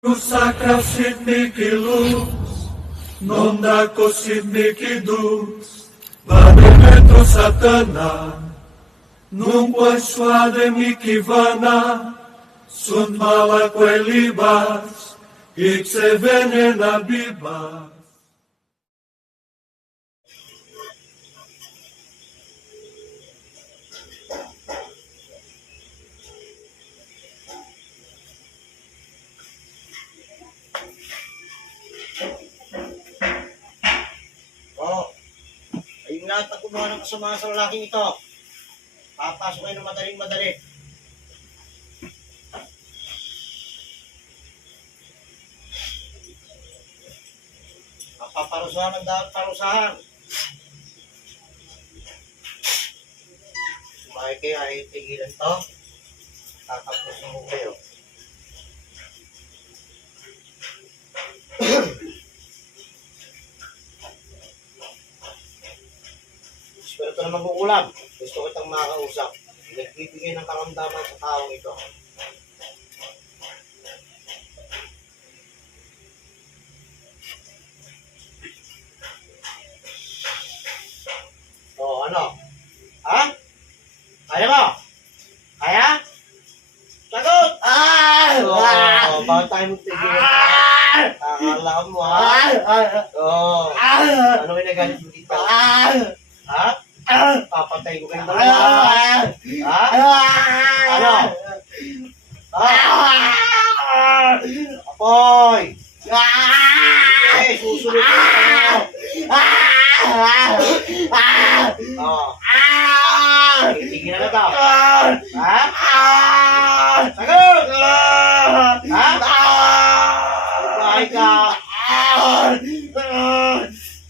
Sakra sidniki luz, nonda ko sidniki dus, Bademetro satana, num poissuade mikivana, sunt mala quelibas, ixe venena bibas. Ayun lahat na gumawa ng kasama sa lalaking ito. Papasok kayo ng madaling-madali. Paparusahan ang dapat parusahan. Sumakay kayo ay tigilan to. Tatapusin ko kayo. Pero ito na mag-uulam. Gusto kitang makakausap. Nagbibigay ng karamdaman sa taong ito. O, ano? Ha? Kaya mo? Kaya? Sagot! Oo, bakit tayo magtigilan? Akala mo, ha? Oo. Ano kinagalit mo dito? Ha? Papatay ko kayo dalawa. Ha? Ano? Ha? Apoy! Eh, susunod ko kayo. Tigilan na to. Ha? Sagot! Ha? Bahay ka.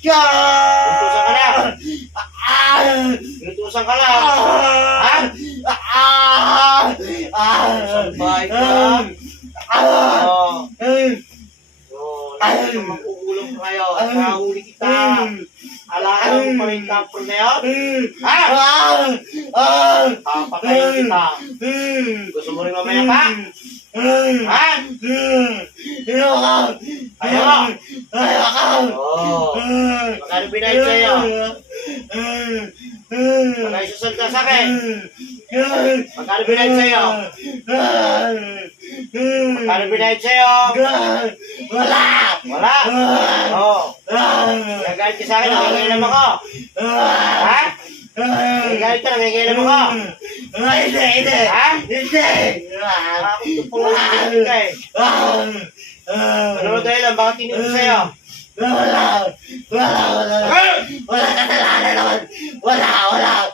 Utusan ka na. Inutusan ka lang. Ha? Sabay ka. Lagi kang magugulong kayo. Nakahuli kita. Alaan mo pa rin kapro na yun? Ha? Papatayin kita. Gusto mo rin mamaya pa? Ha? Ayaw mo? Oo. Magkano binayad sa'yo? Magkano susund ka sa'kin? Magkano binayad sa'yo? Magkano binayad sa'yo? Wala! Wala? Oo. Nagagalit ka sa'kin, nakikailam ako. Ha? Nagagalit ka, nakikailam ako. Hindi! Ha? Hindi! Ako ito po lang ka eh. Ano mo dahilan? Bakit tinito sa'yo? Wala kasalanan naman! Wala!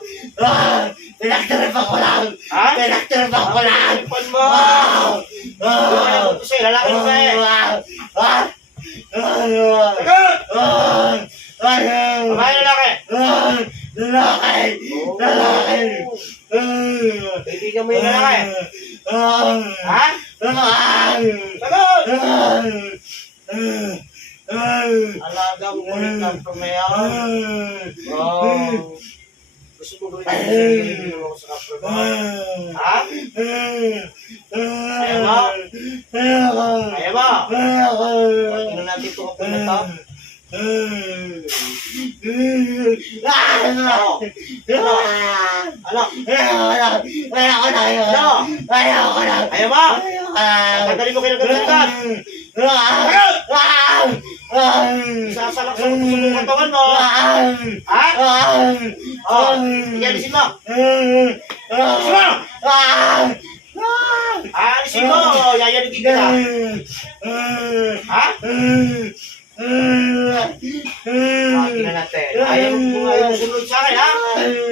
Pinagtripan ko lang! Ha? Pinagtripan ko lang! Tripan mo! Ano ka naman ito sa'yo? Lalaki mo ka eh! Sagot! Babae lalaki? Lalaki! Kaibigan mo yung lalaki? Ha? Sagot! Alagang ulit lang pumayaw. Gusto mo ba yung mo sa kapro mo? Ha? Kaya mo? Kaya mo? Tingnan natin ito kapro na ito. Ano? Kaya mo? Tagalin mo kayo ng ganda-ganda. Sasalak sa mga katawan mo. Ha? Alisin mo. Alisin mo. Alisin mo. Yayanigin ka na. Ha? Tingnan natin. Ayaw mo sunod sa akin, ha?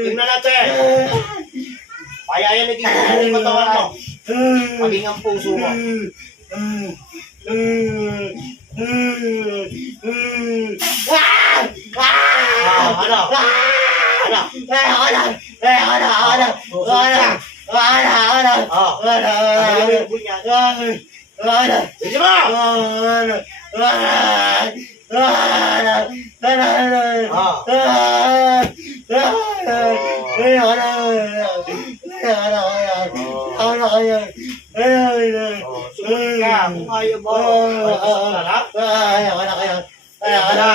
Tingnan natin. Yayanigin ko yung katawan mo. Maging ang puso mo. Ano? Sige mo! Sumunod ka. Kung ayaw mo. Ayaw ko na kayo. Ayaw ko na.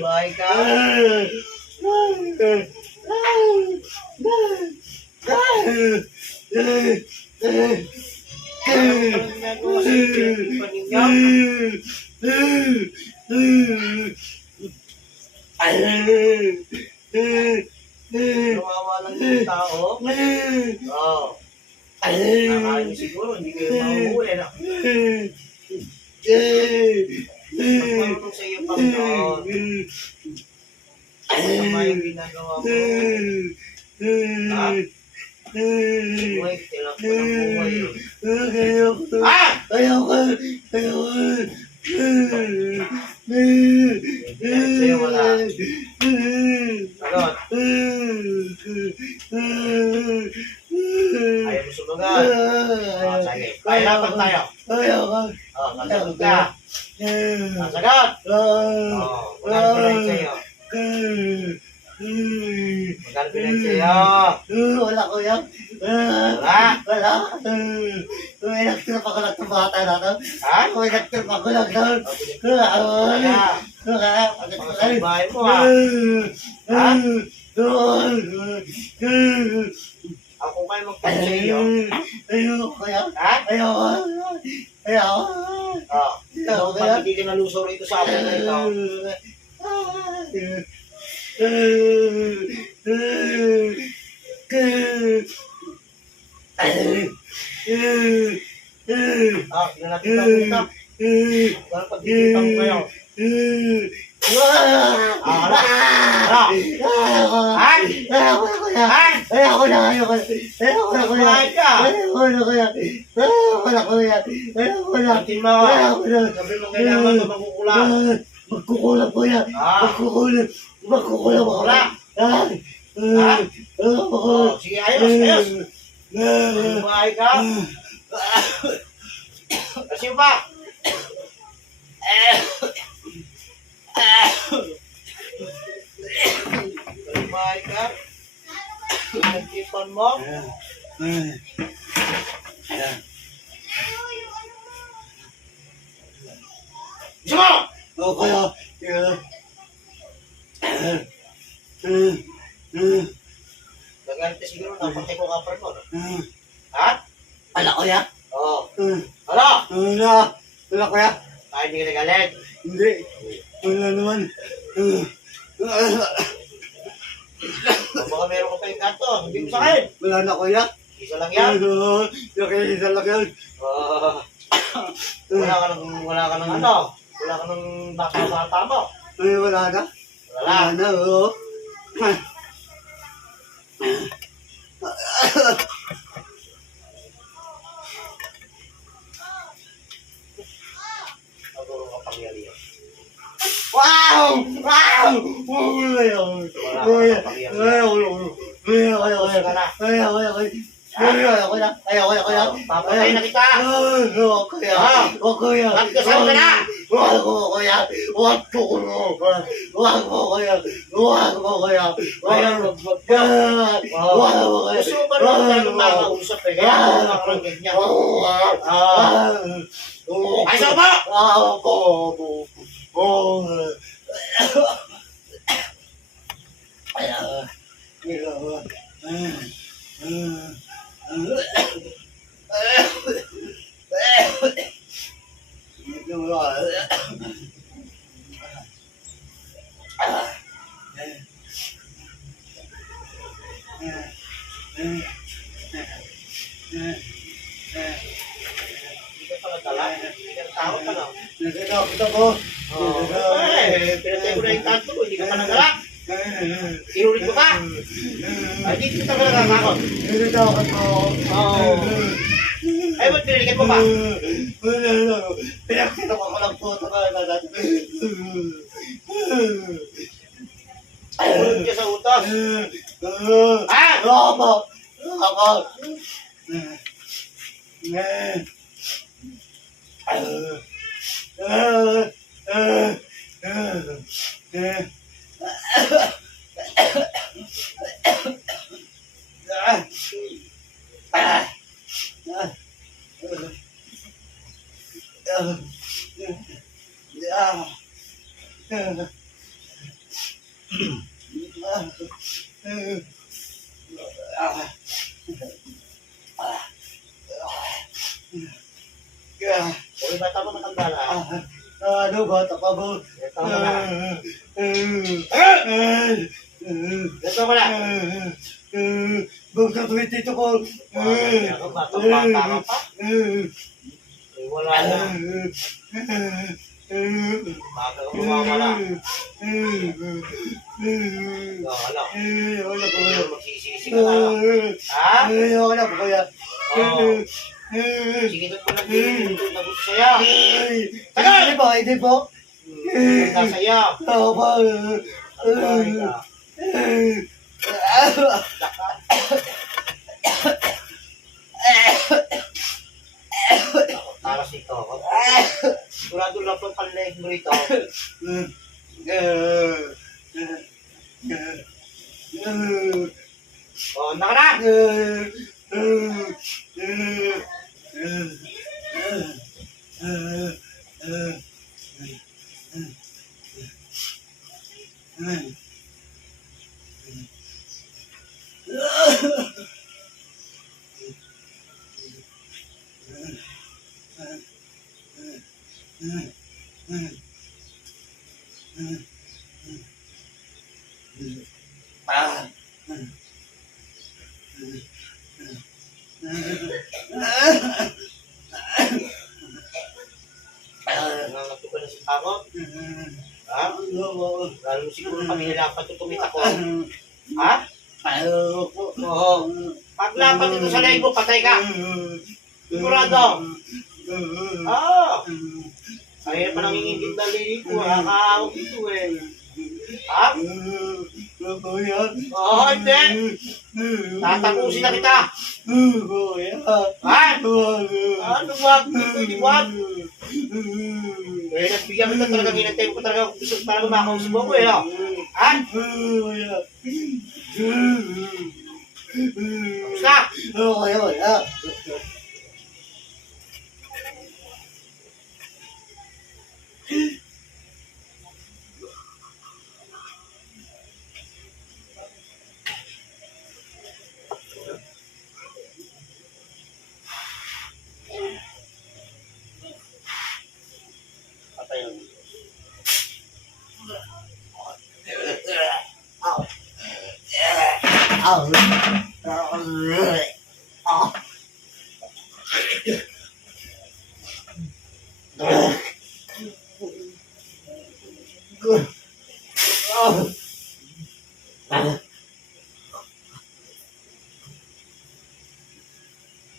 Bahay ka. Ano ginagawa sa paninyo? Kawawa lang yung tao. Oo. Nakain siguro, hindi kayo mahuhuli na. Magmarunong sa iyo, Panginoon. Masama yung ginagawa mo. Ha? Buhay, kailangan ko ng buhay. Ah! Ayaw ko. Sa'yo wala. Sagot. Ayaw mo sumagal. Sige. Kaya dapat tayo. Ayaw ko. Masagot ka. Sagot. Magkano pinag sa'yo? Magkano pinag sa'yo? Wala ko yan. Wala. May nagtrip ako lang sa bata na to. Ha? May nagtrip ako lang doon. Sa bahay mo ha? Ha? Ako kayo magpapit sa iyo. Ayaw ko yan. Ha? Ayaw ko. Ayaw ko. Bakit hindi ka naluso rito sa akin na ito? Tingnan natin ang puta. Parang pagkikita mo kayo. Hala! Ha? Sabihin mo, sabi mo kailangan mo magkukulang. Magkukulang po yan. Magkukulang ako. Wala. Sige, ayos. Buhay ka. Kasi ba? Buhay ka. Nagtipan mo. Gusto mo? Nagalit na siguro na patay ko kapar mo. Ha? Ala ko yan? Oo. Hala! Wala ko yan? Ay, hindi ka nagalit. Hindi. Wala naman. Baka meron ka pa yung kanto. Hindi mo sa akin. Wala na ko yan. Isa lang yan. Nakikisa lang yan. Wala ka ng ano. Wala ka ng bata mo. Wala na. Wala. Wala na, oo. Paguro ka pangyarihan. Wow! Wala yan. Papatay na kita. Nagkasal ka na. Gusto mo ba naman tayo makausap eh? Kaya ako nakarang ganyan. Ay, saan ba? Hindi ka pala dala. Hindi ka tao pa lang. Pinatay ko na yung kanto. Hindi ka pa nagala. Inulit mo ka. Ay, dito kita ka nakakakot. Ay, ba't pinalikan mo pa? Pinakita ko lang po ito ka na Ulit ka sa utos. Ha? Uy, bata mo matanda na. Ano ba? Tapa mo? Ito mo na. Ito mo na. Basta tumitito ko. Ako, batang-bata ka pa. Eh, wala na. Baka ka mawawala. Wala. Wala ko. Magsisisi ka na. Ha? Wala ko kaya. Oo. Sige doon mo lang din. Nagusto sa'yo. Hindi po, hindi po. Ganda sa'yo. Ako po. Ay, ka. Taras ito. Sigurado lang po panleg mo rito. O, naka na! Nangangato ka na sa takot. Ha? Lalo siguro pamihirapan ito tumita ko. Ha? Oo. Pag lapat ito sa leg mo, patay ka. Sigurado. Oo. Kaya pa nangingigit na lilig ko. Nakakawag ito eh. Ha? Oo, hindi. Tatapusin na kita. Ha? Ano wag? Hindi wag. Eh, nagbigyan kita talaga, ginantay ko talaga kung gusto talaga makausap mo ko eh. Ha? Basta. Patay lang.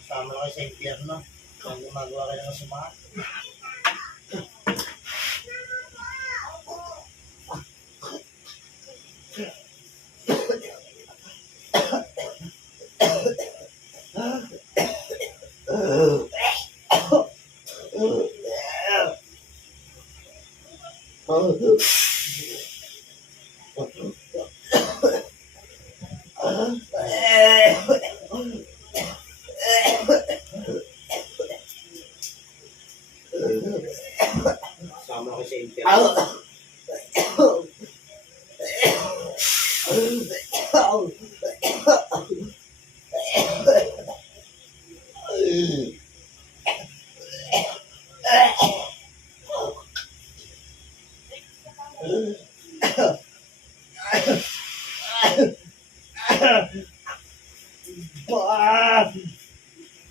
Sama lang kayo sa impyerno. Kung gumagawa kayo ng masama. Sama lang kayo sa impyerno.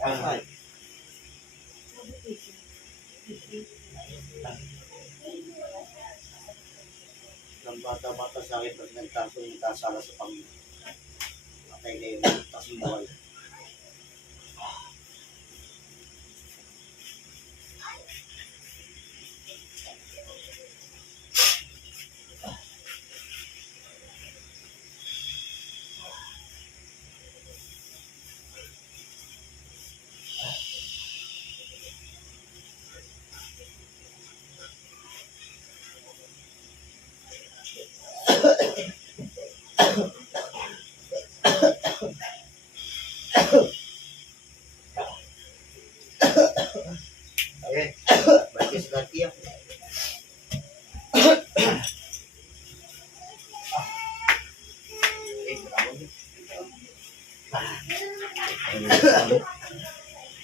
Ay. Ng bata-bata sa akin pag nagkaso yung kasala sa pamilya. Patay kayo, tapos buhay. Eh, balik ka sa Garcia. Eh, bravo niyo.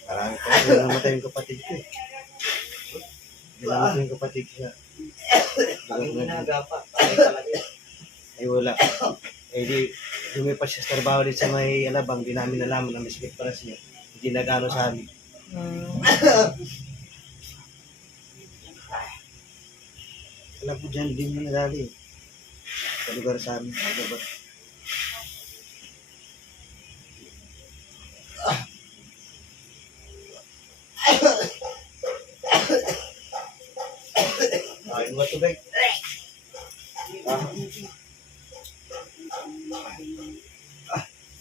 Parang ko, namatay yung kapatid ko eh. Namatay yung kapatid ko siya. Ang ginagapa. Ay, talaga. Ay wala. Eh di, lumipas siya sa trabaho din sa may Alabang, di namin nalaman na may sakit para siya. Hindi nagano sa amin. Alam ko dyan, din mo nadali. Sa lugar sa amin. Diba? Ayun mo tubig.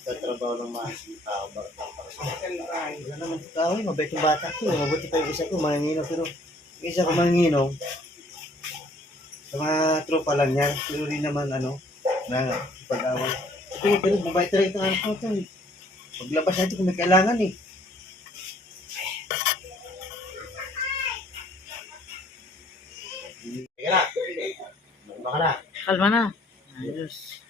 Sa trabaho ng mga tao, bakit ang Wala naman tao eh, mabait yung bata ko. Mabuti pa yung isa ko, manginginom. Pero yung isa ko manginginom, sa mga tropa lang niya. Pero rin naman ano, na pag-awal. Pero mabait na rin itong anak ko. Paglabas natin kung may kailangan eh. Teka na. Baka na. Kalma na. Ayos.